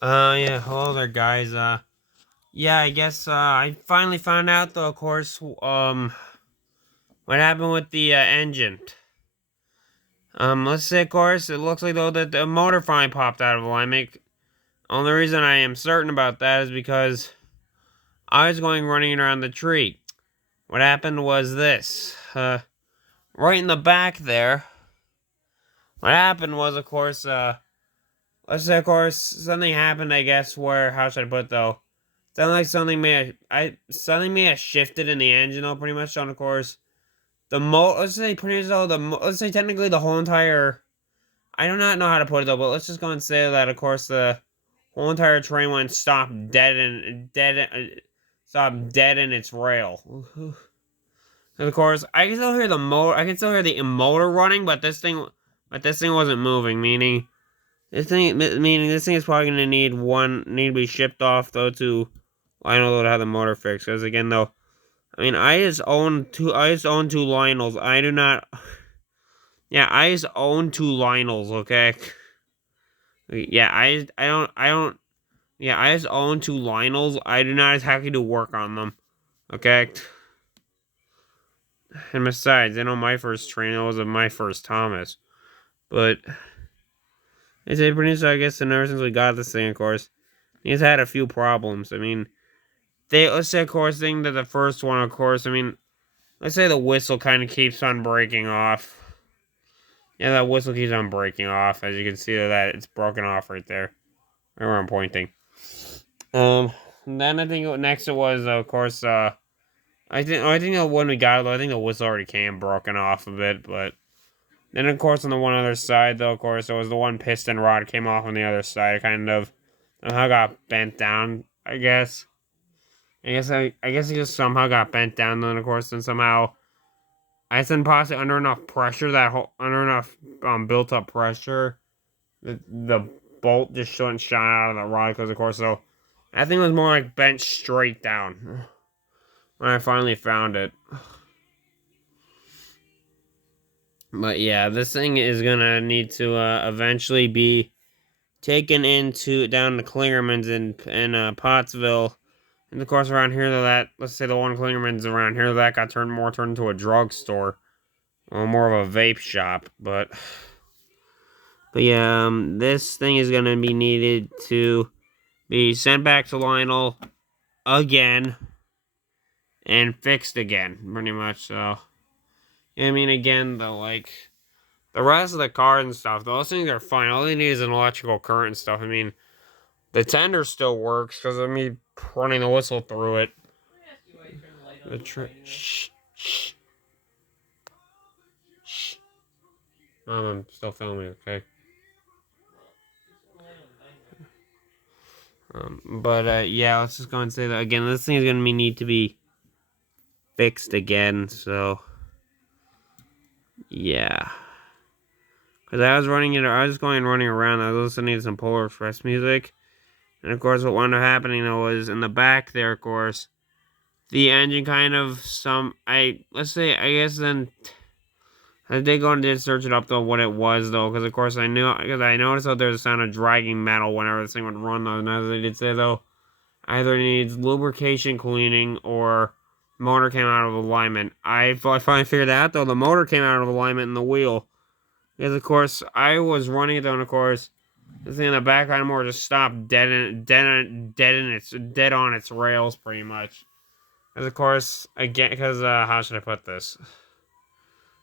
Yeah, hello there, guys. Yeah, I guess, I finally found out, though, of course, what happened with the, engine. Let's say, of course, it looks like, though, that the motor finally popped out of alignment. Only reason I am certain about that is because I was going running around the tree. What happened was this, right in the back there, what happened was, of course, let's say, of course, something happened, I guess, where, how should I put it, though? Sounded like something may have shifted in the engine though, pretty much on the course. Let's say pretty much though, let's say technically the whole entire, I do not know how to put it though, but let's just go and say that of course the whole entire train went stopped dead in its rail. And of course, I can still hear the motor, I can still hear the motor running, but this thing wasn't moving, meaning this thing is probably gonna need to be shipped off though to Lionel to have the motor fixed. Because again though, I mean I just own two Lionels. I do not Yeah, I just own two Lionels, okay? Yeah, I don't yeah, I just own two Lionels. I do not exactly do work on them. Okay? And besides, I know my first trainer was my first Thomas. But it's a pretty so I guess and ever since we got this thing, of course, he's had a few problems. I mean, let's say, of course, thing that the first one, of course, I mean, let's say the whistle kind of keeps on breaking off. Yeah, that whistle keeps on breaking off. As you can see, that it's broken off right there, right where I'm pointing. Then I think next it was, of course, I think when we got it, I think the whistle already came broken off a bit, but then of course on the one other side, though, of course, it was the one piston rod came off on the other side. It kind of somehow got bent down. I guess it just somehow got bent down. Then of course, then somehow I said possibly under enough pressure under enough built up pressure, the bolt just shouldn't shine out of the rod because of course so I think it was more like bent straight down when I finally found it. But yeah, this thing is gonna need to eventually be taken into down to Klingerman's in Pottsville. And of course, around here, that let's say the one Klingerman's around here that got turned into a drugstore, or more of a vape shop. But yeah, this thing is gonna be needed to be sent back to Lionel again and fixed again, pretty much. So, I mean, again, though, like the rest of the cars and stuff, those things are fine. All they need is an electrical current and stuff. I mean, the tender still works because of me running the whistle through it. Shh, shh, shh. I'm still filming, okay? Yeah, let's just go and say that again. This thing is gonna need to be fixed again. So yeah, because I was going and running around. I was listening to some Polar Express music, and of course, what wound up happening though was in the back there, of course, the engine kind of let's say I guess then I did go and did search it up though what it was though because of course I noticed that there's a sound of dragging metal whenever this thing would run though. And as I did say though, either needs lubrication cleaning or motor came out of alignment. I finally figured that out though. The motor came out of alignment in the wheel. Because of course I was running it though, and of course the thing in the background more just stopped dead on its rails pretty much. Because of course again, because how should I put this?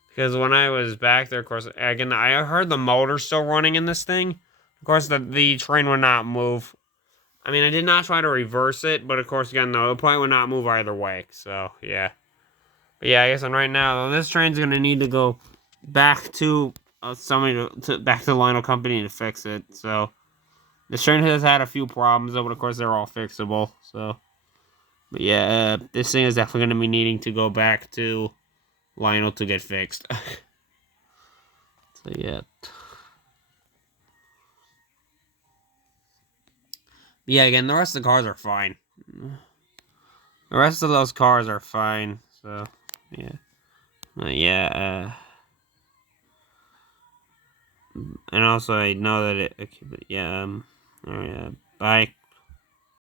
Because when I was back there, of course, again I heard the motor still running in this thing. Of course, the train would not move. I mean, I did not try to reverse it, but of course, again, no, it probably would not move either way. So, yeah. But yeah, I guess right now, this train's gonna need to go back to back to the Lionel Company to fix it. So, this train has had a few problems, though, but of course, they're all fixable. So, but yeah, this thing is definitely gonna be needing to go back to Lionel to get fixed. So, yeah. But yeah, again, the rest of the cars are fine. The rest of those cars are fine. So, yeah. Yeah, and also I know that it. Okay, but yeah, Oh, yeah. Bye.